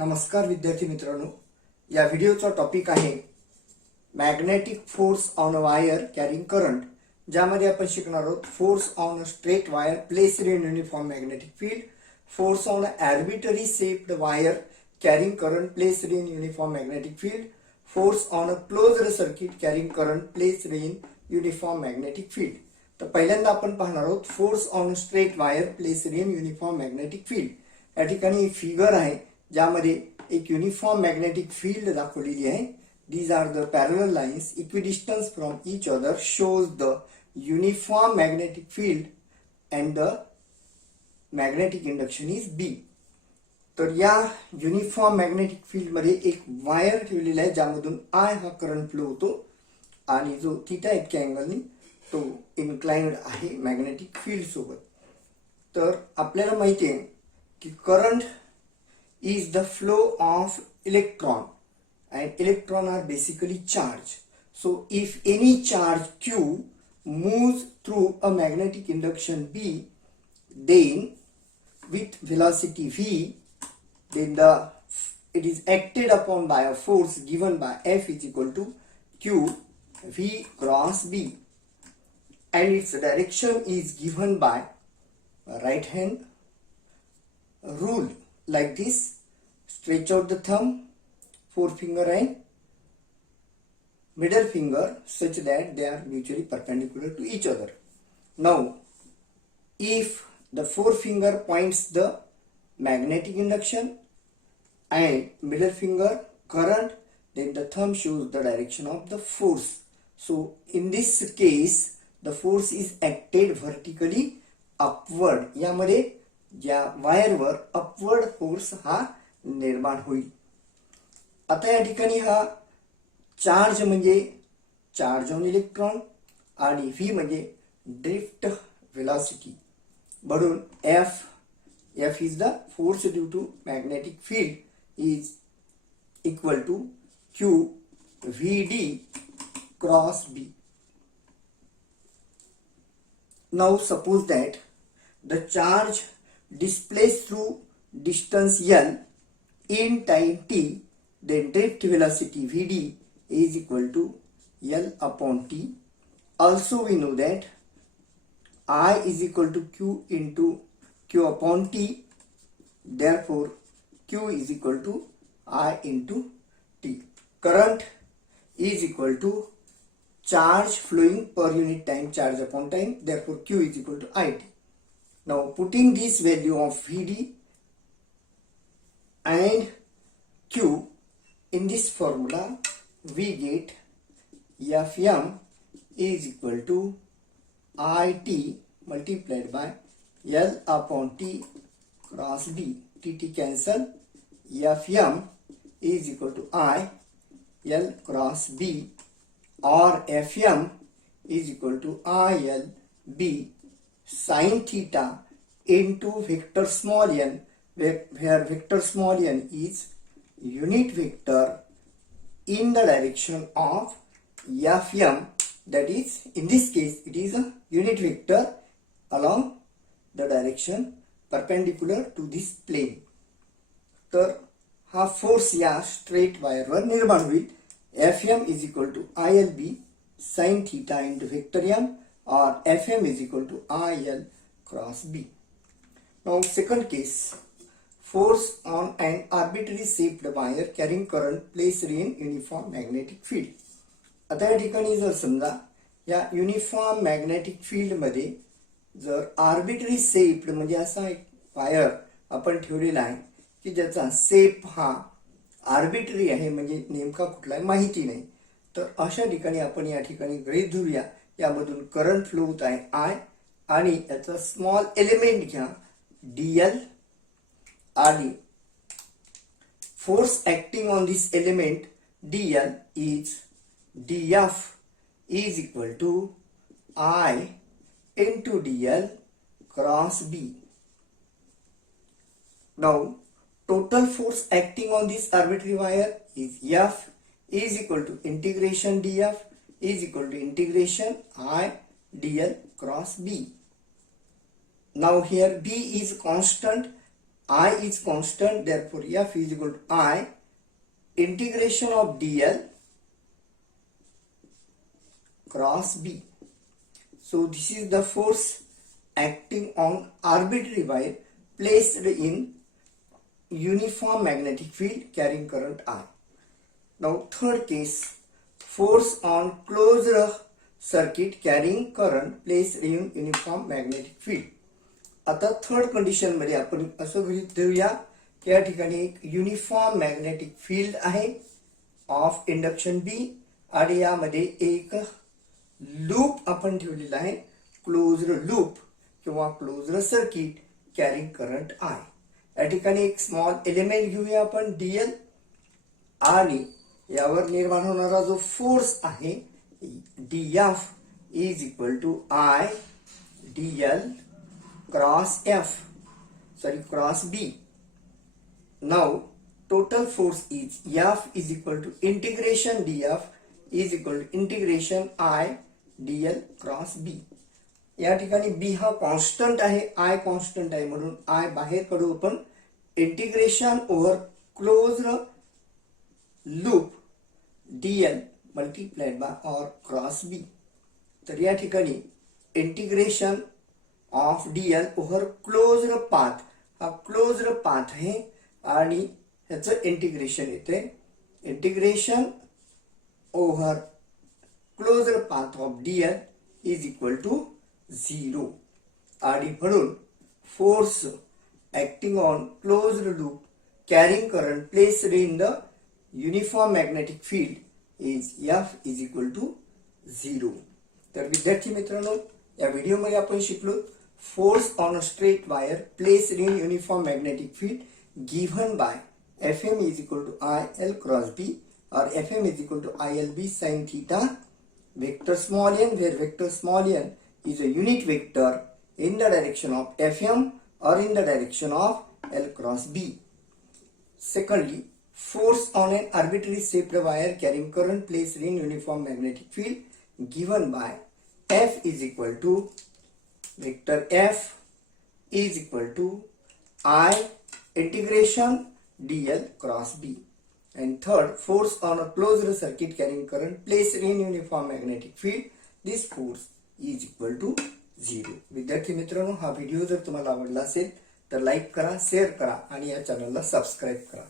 नमस्कार विद्यार्थी मित्रांनो, या व्हिडिओचा टॉपिक आहे magnetic force on a wire carrying current, ज्यामध्ये आपण शिकणार आहोत force on a straight wire placed in uniform magnetic field, force on a arbitrary shaped wire carrying current placed in uniform magnetic field, force on a closed circuit carrying current placed in uniform magnetic field. तर पहिल्यांदा आपण पाहणार आहोत force on a straight wire placed in uniform magnetic field. या ठिकाणी figure आहे ज्यामध्ये एक युनिफॉर्म मॅग्नेटिक फील्ड दाखवलेली आहे. These are the parallel lines equidistant from each other shows the uniform magnetic field and the magnetic induction is B. तर या uniform magnetic field मध्ये एक वायर ठेवलेला आहे ज्यामधून I हा करंट फ्लो होतो आणि जो थीटा इतक्या अँगलने तो इन्क्लाइन्ड आहे मॅग्नेटिक फील्ड सोबत. तर आपल्याला माहिती आहे की current is the flow of electron and electron are basically charge. So if any charge Q moves through a magnetic induction B, then with velocity V, then it is acted upon by a force given by F is equal to Q V cross B, and its direction is given by a right hand rule like this. Stretch out the thumb, forefinger and middle finger such that they are mutually perpendicular to each other. Now, if the forefinger points the magnetic induction and middle finger current, then the thumb shows the direction of the force. So, in this case, the force is acted vertically upward. यामध्ये या वायरवर upward force हा निर्माण होईल. आता या ठिकाणी हा charge म्हणजे चार्ज ऑन इलेक्ट्रॉन आणि व्ही म्हणजे ड्रिफ्ट वेलोसिटी. म्हणून F is the force due to magnetic field is equal to Q V D cross B. Now suppose that the charge displaced through distance L in time t, then drift velocity Vd is equal to L upon t. Also we know that I is equal to Q into Q upon t. Therefore Q is equal to I into t. Current is equal to charge flowing per unit time, charge upon time. Therefore Q is equal to IT. Now putting this value of Vd and Q in this formula, we get Fm is equal to It multiplied by L upon T cross D. T cancel. Fm is equal to I L cross B, or Fm is equal to IL B sin theta into vector small n, where vector small n is unit vector in the direction of Fm. That is, in this case it is a unit vector along the direction perpendicular to this plane. तर हा force या straight वायरवर निर्माण होईल. Fm is equal to ILB sin theta into vector m, or Fm is equal to IL cross B. Now second case, force on an arbitrary shaped wire carrying current placed in uniform magnetic field. आता या ठिकाणी जर समजा या uniform magnetic field मध्ये जर arbitrary shaped म्हणजे असा एक वायर आपण ठेवलेला आहे की ज्याचा शेप हा आर्बिट्ररी आहे, म्हणजे नेमका कुठलाही माहिती नाही. तर अशा ठिकाणी आपण या ठिकाणी गृहीत धरूया यामधून करंट फ्लो होत आहे I, आणि याचा स्मॉल एलिमेंट घ्या dl, आणि force acting on this element dl is df is equal to I into dl cross B. Now total force acting on this arbitrary wire is F is equal to integration df is equal to integration I dl cross B. Now here B is constant I is constant, therefore F is equal to I integration of dl cross B. So this is the force acting on arbitrary wire placed in uniform magnetic field carrying current I. Now third case, force on closed circuit carrying current placed in uniform magnetic field. आता third condition मध्ये आपण असं गृहीत धरूया की या ठिकाणी एक uniform magnetic field आहे ऑफ इंडक्शन बी आणि यामध्ये एक लूप आपण ठेवलेला आहे, क्लोज्ड लूप किंवा क्लोज्ड सर्किट कॅरिंग करंट आय. या ठिकाणी एक स्मॉल एलिमेंट घेऊया आपण डीएल आणि यावर निर्माण होणारा जो फोर्स आहे DF is equal to I DL cross B. Now total force is F is equal to integration dF is equal to integration I dl cross B. या ठिकाणी B हा कॉन्स्टंट आहे, I कॉन्स्टंट आहे, म्हणून I बाहेर काढू आपण. Integration over closed loop dl multiplied by और क्रॉस B. तर या ठिकाणी integration of DL over closed path, हा क्लोज्ड पाथ आहे आणि ह्याचं इंटिग्रेशन येते. Integration over closed path of DL is equal to 0 आणि म्हणून force acting on closed loop carrying current placed in the uniform magnetic field is F is equal to 0. तर विद्यार्थी मित्रांनो, या व्हिडिओमध्ये आपण शिकलो force on a straight wire placed in uniform magnetic field given by Fm is equal to IL cross B or Fm is equal to ILB sin theta vector small n, where vector small n is a unit vector in the direction of Fm or in the direction of L cross B. Secondly, force on an arbitrary shaped wire carrying current placed in uniform magnetic field given by F is equal to vector F is equal to I integration dl cross B. And third, force on a closed circuit carrying current placed in uniform magnetic field, this force is equal to 0. विद्यार्थी मित्रांनो, हा video जर तुम्हाला आवडला असेल तर like करा, share करा आणि या चॅनलला सबस्क्राईब करा.